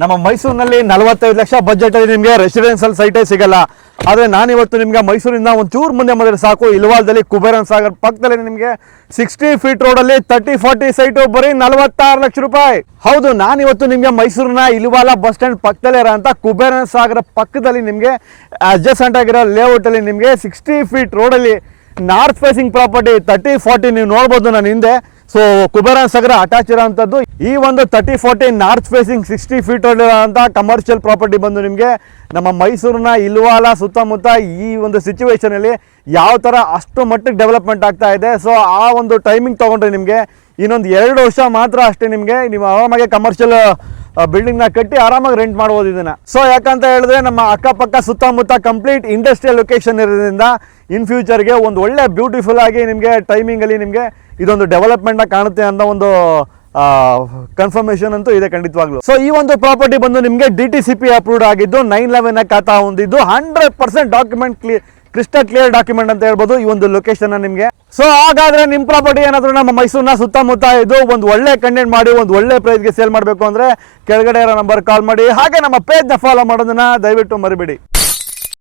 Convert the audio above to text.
ನಮ್ಮ ಮೈಸೂರಿನಲ್ಲಿ 45 ಲಕ್ಷ ಬಜೆಟ್ ಅಲ್ಲಿ ನಿಮಗೆ ರೆಸಿಡೆನ್ಷಿಯಲ್ ಸೈಟೇ ಸಿಗಲ್ಲ. ಆದರೆ ನಾನಿವತ್ತು ನಿಮಗೆ ಮೈಸೂರಿಂದ ಒಂಚೂರು ಮುಂದೆ ಬಂದರೆ ಸಾಕು, ಇಲ್ವಾಲ್ದಲ್ಲಿ ಕುಬೇರನ್ ಸಾಗರ್ ಪಕ್ಕದಲ್ಲಿ ನಿಮಗೆ 60 ಫೀಟ್ ರೋಡಲ್ಲಿ 30-40 ಸೈಟು ಬರೀ 46 ಲಕ್ಷ ರೂಪಾಯಿ. ಹೌದು, ನಾನಿವತ್ತು ನಿಮಗೆ ಮೈಸೂರಿನ ಇಲ್ವಾಲ ಬಸ್ ಸ್ಟ್ಯಾಂಡ್ ಪಕ್ಕದಲ್ಲೇ ಇರೋಂಥ ಕುಬೇರನ್ ಸಾಗರ ಪಕ್ಕದಲ್ಲಿ ನಿಮಗೆ ಅಡ್ಜಸೆಂಟ್ ಆಗಿರೋ ಲೇಔಟಲ್ಲಿ ನಿಮಗೆ 60 ಫೀಟ್ ರೋಡಲ್ಲಿ ನಾರ್ತ್ ಫೇಸಿಂಗ್ ಪ್ರಾಪರ್ಟಿ 30-40 ನೀವು ನೋಡ್ಬೋದು ನನ್ನ ಹಿಂದೆ. ಸೊ ಕುಬೇರನ್ ಸಾಗರ ಅಟ್ಯಾಚ್ ಇರೋಂಥದ್ದು ಈ ಒಂದು 30-40 ನಾರ್ತ್ ಫೇಸಿಂಗ್ 60 ಫೀಟ್ ಇರೋಂಥ ಕಮರ್ಷಿಯಲ್ ಪ್ರಾಪರ್ಟಿ ಬಂದು ನಿಮಗೆ ನಮ್ಮ ಮೈಸೂರಿನ ಇಲ್ವಾಲ ಸುತ್ತಮುತ್ತ ಈ ಒಂದು ಸಿಚುವೇಶನಲ್ಲಿ ಯಾವ ಥರ ಅಷ್ಟು ಮಟ್ಟಿಗೆ ಡೆವಲಪ್ಮೆಂಟ್ ಆಗ್ತಾ ಇದೆ. ಸೊ ಆ ಒಂದು ಟೈಮಿಂಗ್ ತೊಗೊಂಡ್ರೆ ನಿಮಗೆ ಇನ್ನೊಂದು 2 ವರ್ಷ ಮಾತ್ರ ಅಷ್ಟೇ ನಿಮಗೆ ನೀವು ಆರಾಮಾಗಿ ಕಮರ್ಷಿಯಲ್ ಬಿಲ್ಡಿಂಗ್ನ ಕಟ್ಟಿ ಆರಾಮಾಗಿ ರೆಂಟ್ ಮಾಡ್ಬೋದು ಇದನ್ನು. ಸೊ ಯಾಕಂತ ಹೇಳಿದ್ರೆ ನಮ್ಮ ಅಕ್ಕಪಕ್ಕ ಸುತ್ತಮುತ್ತ ಕಂಪ್ಲೀಟ್ ಇಂಡಸ್ಟ್ರಿಯಲ್ ಲೊಕೇಶನ್ ಇರೋದ್ರಿಂದ ಇನ್ ಫ್ಯೂಚರ್ಗೆ ಒಂದು ಒಳ್ಳೆ ಬ್ಯೂಟಿಫುಲ್ ಆಗಿ ನಿಮಗೆ ಟೈಮಿಂಗಲ್ಲಿ ನಿಮಗೆ ಇದೊಂದು ಡೆವಲಪ್ಮೆಂಟ್ನ ಕಾಣುತ್ತೆ ಅಂತ ಒಂದು ಕನ್ಫರ್ಮೇಷನ್ ಅಂತೂ ಇದೆ ಖಂಡಿತವಾಗ್ಲೂ. ಸೊ ಈ ಒಂದು ಪ್ರಾಪರ್ಟಿ ಬಂದು ನಿಮಗೆ DTCP ಅಪ್ರೂವ್ಡ್ ಆಗಿದ್ದು 911 ಖಾತಾ ಹೊಂದಿದ್ದು 100% ಡಾಕ್ಯುಮೆಂಟ್ ಕ್ರಿಸ್ಟಲ್ ಕ್ಲಿಯರ್ ಡಾಕ್ಯುಮೆಂಟ್ ಅಂತ ಹೇಳ್ಬೋದು ಈ ಒಂದು ಲೊಕೇಶನ್ ನಿಮಗೆ. ಸೊ ಹಾಗಾದ್ರೆ ನಿಮ್ಮ ಪ್ರಾಪರ್ಟಿ ಏನಾದರೂ ನಮ್ಮ ಮೈಸೂರಿನ ಸುತ್ತಮುತ್ತ ಇದು ಒಂದು ಒಳ್ಳೆ ಕಂಟೆಂಟ್ ಮಾಡಿ ಒಂದು ಒಳ್ಳೆ ಪ್ರೈಸ್ಗೆ ಸೇಲ್ ಮಾಡಬೇಕು ಅಂದರೆ ಕೆಳಗಡೆ ಇರೋ ನಂಬರ್ ಕಾಲ್ ಮಾಡಿ. ಹಾಗೆ ನಮ್ಮ ಪೇಜ್ನ ಫಾಲೋ ಮಾಡೋದನ್ನ ದಯವಿಟ್ಟು ಮರಿಬೇಡಿ.